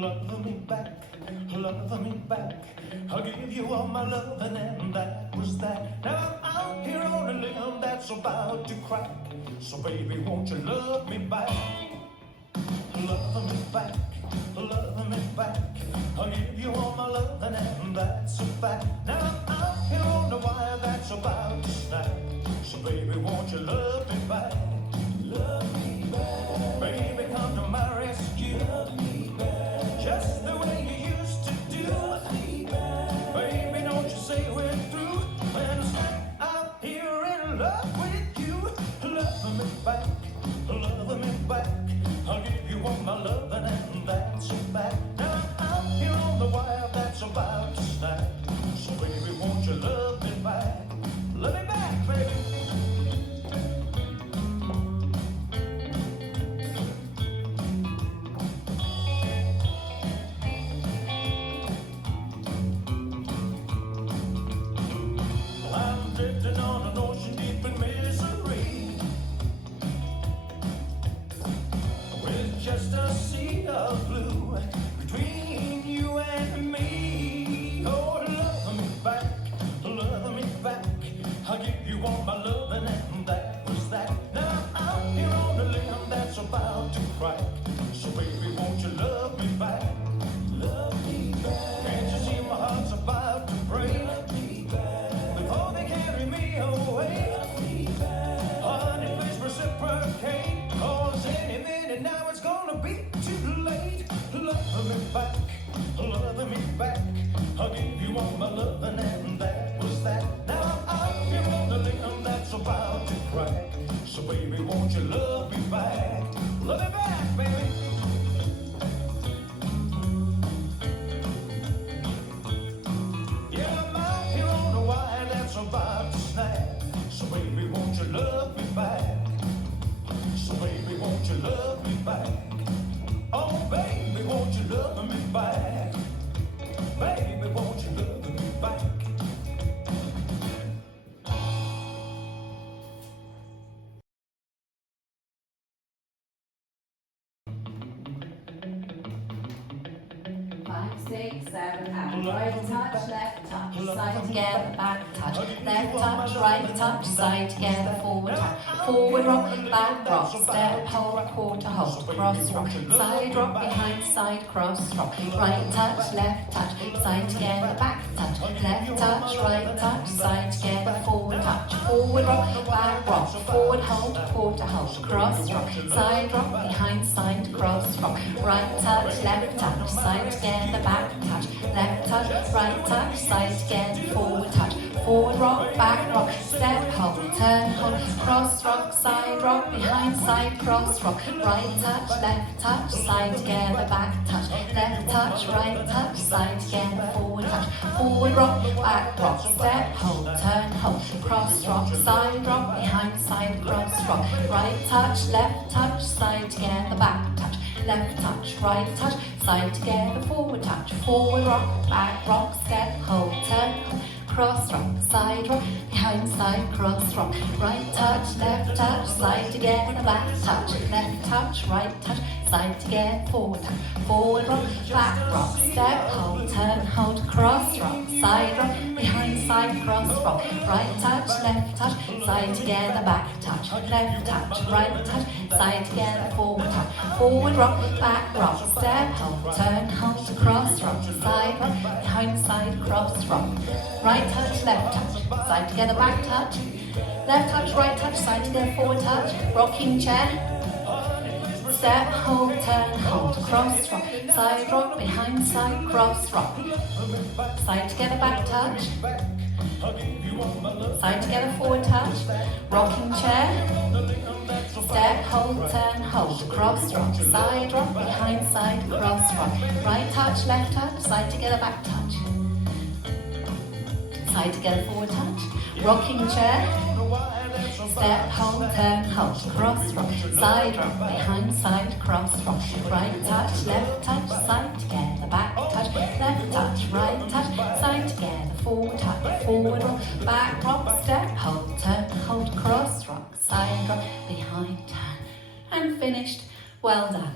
love me back, love me back. I'll give you all my loving, and that was that. Now I'm out here on a limb that's about to crack. So baby, won't you love me back? Love me back, love me back. I'll give you all my loving, and that's a fact. Now I'm out here on the wire that's about to snap. So baby, won't you love me back? Love me back. Baby, come to my rescue. Love me back. Just the way you used to do. Love me back. Baby, don't you say we're through. When I step out here in love with you. Love me back, love me back. I'll give you all my loving, and that's a fact. Now I'm out here on the wire that's about to snap. So baby, won't you love me back? Love me back, baby. I'm drifting on an ocean deep in misery, with just a sea of blue between you and me. Oh, love me back, love me back. I'll give you all my loving, and that was that. Now I'm out here on the limb that's about to crack. So baby, won't you love me back? Love me back. Can't you see my heart's about to break? Love me back. Before they carry me away. Love me back. Honey, please reciprocate, 'cause any minute now it's gonna be too late. Love me back, love me back. I'll give you all my loving, and that was that. Now I'm out here on the limb that's about to crack. So baby, won't you love me back? Love me back, baby. Yeah, I'm out here on the wire that's about to snap. So baby, won't you love me back? So baby, won't you love me back? Oh baby, won't you love me back? Baby, won't you love me back? Five, six, seven, and right touch, left touch, side together, back touch, left touch, right touch, side together, forward touch, forward rock, back rock, step, hold, quarter hold, cross rock, side rock, behind side, cross rock, right touch, left touch, side together, back touch, left touch, right touch, side together, forward touch, forward rock, back rock, forward hold, quarter hold, cross rock, side rock, behind side, cross rock, right touch, left touch, side together, back touch, left touch, right touch, side together, forward touch, forward rock, back rock, step, hold, turn, hold, cross rock, side rock, behind side, cross rock, right touch, left touch, side together, back touch, left touch, right touch, side together, forward touch, forward rock, back rock, step, hold, turn, hold, cross rock, side rock, behind side, cross rock, right touch, left touch, side together, back touch, left touch, right touch, side together, forward touch, forward rock, back rock, step, hold, turn, hold, cross rock, side rock, behind side, cross rock, right touch, left touch, side together, back touch, left touch, right touch, side together, forward rock, back rock, step, hold, turn, hold, cross rock, side rock, behind side, cross rock, right touch, left touch, side together, back touch, left touch, right touch, side together, forward rock, back rock, step, hold, turn, hold, cross rock, side rock, behind side, cross rock, right touch, left touch, side together, back touch, left touch, right touch, side together, forward touch, rocking chair, step, hold, turn, hold, cross rock, side rock, behind side, cross rock, side together, back touch, side together, forward touch, rocking chair, step, hold, turn, hold, cross rock, side rock, behind side, cross rock, right touch, left touch, side together, back touch, side together, forward touch, rocking chair, step, hold, turn, hold, cross rock, side rock, behind side, cross rock, right touch, left touch, side together, back touch, left touch, right touch, side together, forward rock, back rock, step, hold, turn, hold, cross rock, side rock, behind, turn, and finished. Well done.